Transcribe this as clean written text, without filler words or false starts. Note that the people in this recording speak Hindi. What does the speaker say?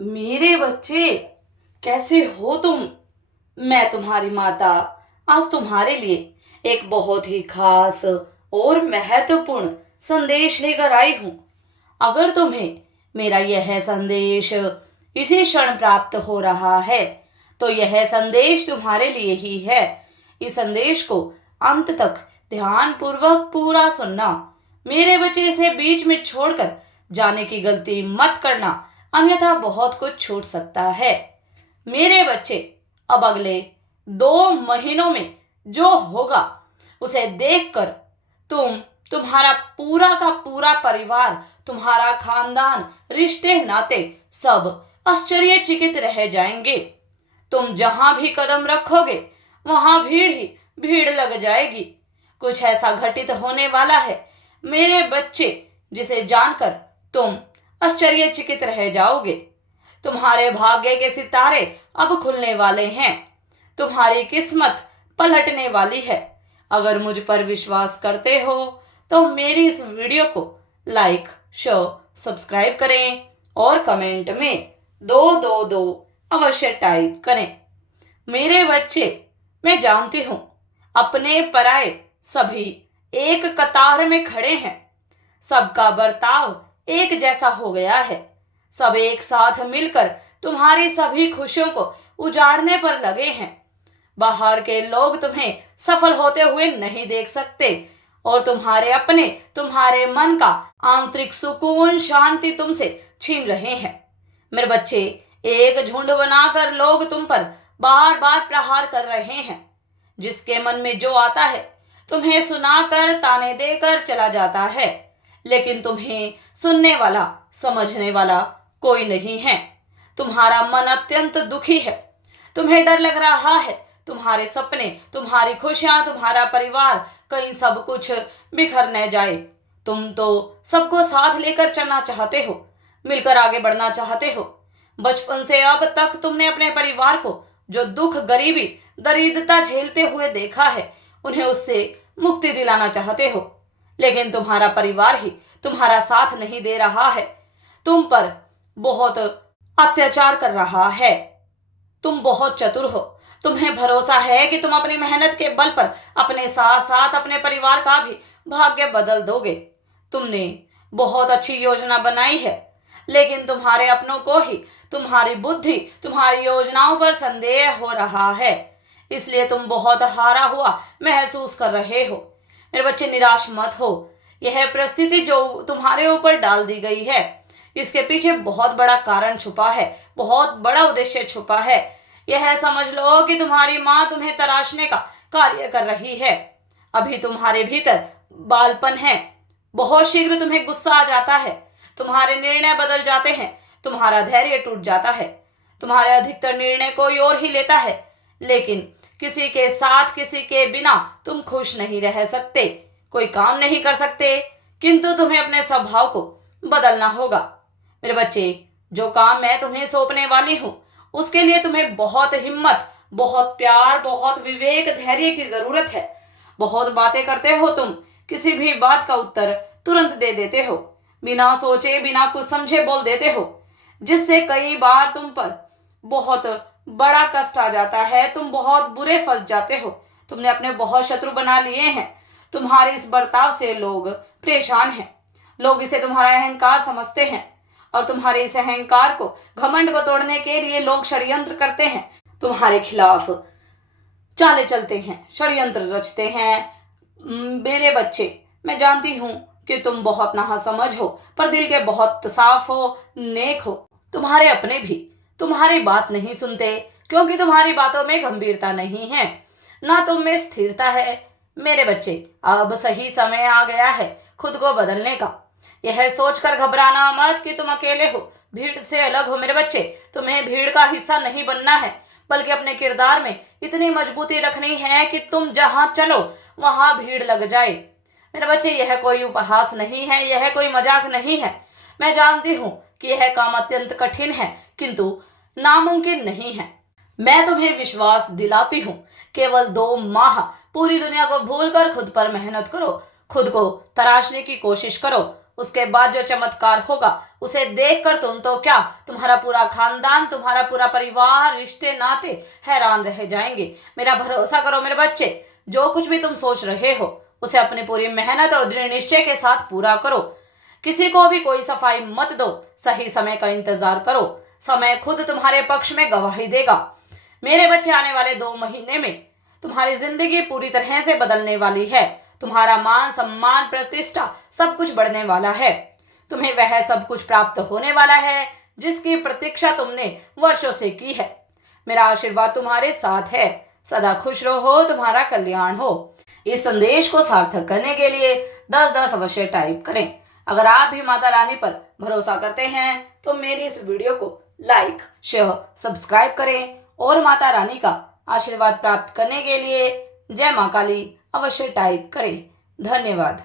मेरे बच्चे, कैसे हो तुम? मैं तुम्हारी माता आज तुम्हारे लिए एक बहुत ही खास और महत्वपूर्ण संदेश लेकर आई हूँ। अगर तुम्हें मेरा यह संदेश इसी क्षण प्राप्त हो रहा है, तो यह संदेश तुम्हारे लिए ही है। इस संदेश को अंत तक ध्यान पूर्वक पूरा सुनना। मेरे बच्चे, इसे बीच में छोड़कर जाने की गलती मत करना, अन्यथा बहुत कुछ छूट सकता है। मेरे बच्चे, अब अगले 2 महीनों में जो होगा उसे देखकर तुम्हारा पूरा का पूरा परिवार, तुम्हारा खानदान, रिश्ते नाते सब आश्चर्यचकित रह जाएंगे। तुम जहां भी कदम रखोगे वहां भीड़ ही भीड़ लग जाएगी। कुछ ऐसा घटित होने वाला है मेरे बच्चे, जिसे जानकर तुम आश्चर्यचकित रह जाओगे। तुम्हारे भाग्य के सितारे अब खुलने वाले हैं। तुम्हारी किस्मत पलटने वाली है। अगर मुझ पर विश्वास करते हो तो मेरी इस वीडियो को लाइक, शेयर, सब्सक्राइब करें और कमेंट में 222 अवश्य टाइप करें। मेरे बच्चे, मैं जानती हूं अपने पराए सभी एक कतार में खड़े हैं। सबका बर्ताव एक जैसा हो गया है। सब एक साथ मिलकर तुम्हारी सभी खुशियों को उजाड़ने पर लगे हैं। बाहर के लोग तुम्हें सफल होते हुए नहीं देख सकते और तुम्हारे अपने तुम्हारे मन का आंतरिक सुकून, शांति तुमसे छीन रहे हैं। मेरे बच्चे, एक झुंड बनाकर लोग तुम पर बार बार प्रहार कर रहे हैं। जिसके मन में जो आता है तुम्हें सुनाकर, ताने देकर चला जाता है, लेकिन तुम्हें सुनने वाला, समझने वाला कोई नहीं है। तुम्हारा मन अत्यंत दुखी है। तुम्हें डर लग रहा है तुम्हारे सपने, तुम्हारी खुशियां, तुम्हारा परिवार कहीं सब कुछ बिखर न जाए। तुम तो सबको साथ लेकर चलना चाहते हो, मिलकर आगे बढ़ना चाहते हो। बचपन से अब तक तुमने अपने परिवार को जो दुख, गरीबी, दरिद्रता झेलते हुए देखा है, उन्हें उससे मुक्ति दिलाना चाहते हो, लेकिन तुम्हारा परिवार ही तुम्हारा साथ नहीं दे रहा है। तुम पर बहुत अत्याचार कर रहा है। तुम बहुत चतुर हो। तुम्हें भरोसा है कि तुम अपनी मेहनत के बल पर अपने साथ साथ अपने परिवार का भी भाग्य बदल दोगे। तुमने बहुत अच्छी योजना बनाई है, लेकिन तुम्हारे अपनों को ही तुम्हारी बुद्धि, तुम्हारी योजनाओं पर संदेह हो रहा है। इसलिए तुम बहुत हारा हुआ महसूस कर रहे हो। मेरे बच्चे, निराश मत हो। यह परिस्थिति जो तुम्हारे ऊपर डाल दी गई है, इसके पीछे बहुत बड़ा कारण छुपा है, बहुत बड़ा उद्देश्य छुपा है। यह समझ लो कि तुम्हारी माँ तुम्हें तराशने का कार्य कर रही है। अभी तुम्हारे भीतर बालपन है। बहुत शीघ्र तुम्हें गुस्सा आ जाता है, तुम्हारे निर्णय बदल जाते हैं, तुम्हारा धैर्य टूट जाता है। तुम्हारे अधिकतर निर्णय कोई और ही लेता है, लेकिन किसी के साथ, किसी के बिना तुम खुश नहीं रह सकते, कोई काम नहीं कर सकते। किंतु तुम्हें अपने स्वभाव को बदलना होगा। मेरे बच्चे, जो काम मैं तुम्हें सौंपने वाली हूँ, उसके लिए तुम्हें बहुत हिम्मत, बहुत प्यार, बहुत विवेक, धैर्य की जरूरत है। बहुत बातें करते हो तुम, किसी भी बात का उत्तर तुरंत दे देते हो, बिना सोचे, बिना कुछ समझे बोल देते हो, जिससे कई बार तुम पर बहुत बड़ा कष्ट आ जाता है। तुम बहुत बुरे फंस जाते हो। तुमने अपने बहुत शत्रु बना लिए हैं। तुम्हारे इस बर्ताव से लोग परेशान हैं। लोग इसे तुम्हारा अहंकार समझते हैं और तुम्हारे इस अहंकार को, घमंड को तोड़ने के लिए लोग षड्यंत्र करते हैं, तुम्हारे खिलाफ चाले चलते हैं, षड्यंत्र रचते हैं। मेरे बच्चे, मैं जानती हूं कि तुम बहुत नासमझ हो, पर दिल के बहुत साफ हो, नेक हो। तुम्हारे अपने भी तुम्हारी बात नहीं सुनते, क्योंकि तुम्हारी बातों में गंभीरता नहीं है, ना तुम में स्थिरता है। मेरे बच्चे, अब सही समय आ गया है खुद को बदलने का। यह सोचकर घबराना मत कि तुम अकेले हो, भीड़ से अलग हो। मेरे बच्चे, तुम्हें भीड़ का हिस्सा नहीं बनना है, बल्कि अपने किरदार में इतनी मजबूती रखनी है कि तुम जहां चलो वहां भीड़ लग जाए। मेरे बच्चे, यह कोई उपहास नहीं है, यह कोई मजाक नहीं है। मैं जानती हूं कि यह काम अत्यंत कठिन है, किंतु नामुमकिन नहीं है। मैं तुम्हें विश्वास दिलाती हूँ, केवल 2 माह पूरी दुनिया को भूलकर खुद पर मेहनत करो, खुद को तराशने की कोशिश करो उसके बाद जो चमत्कार होगा उसे देखकर तुम तो क्या, तुम्हारा पूरा खानदान, तुम्हारा पूरा परिवार, रिश्ते नाते हैरान रह जाएंगे। मेरा भरोसा करो मेरे बच्चे, जो कुछ भी तुम सोच रहे हो उसे अपनी पूरी मेहनत और दृढ़ निश्चय के साथ पूरा करो। किसी को भी कोई सफाई मत दो, सही समय का इंतजार करो, समय खुद तुम्हारे पक्ष में गवाही देगा। मेरे बच्चे, आने वाले 2 महीने में तुम्हारी जिंदगी पूरी तरह से बदलने वाली है। तुम्हारा मान सम्मान प्रतिष्ठा सब कुछ बढ़ने वाला है। तुम्हें वह सब कुछ प्राप्त होने वाला है जिसकी प्रतीक्षा तुमने वर्षों से की है। मेरा आशीर्वाद तुम्हारे साथ है। सदा खुश रहो, तुम्हारा कल्याण हो। इस संदेश को सार्थक करने के लिए 10-10 अवश्य टाइप करें। अगर आप भी माता रानी पर भरोसा करते हैं तो मेरी इस वीडियो को लाइक, शेयर, सब्सक्राइब करें और माता रानी का आशीर्वाद प्राप्त करने के लिए जय मां काली अवश्य टाइप करें। धन्यवाद।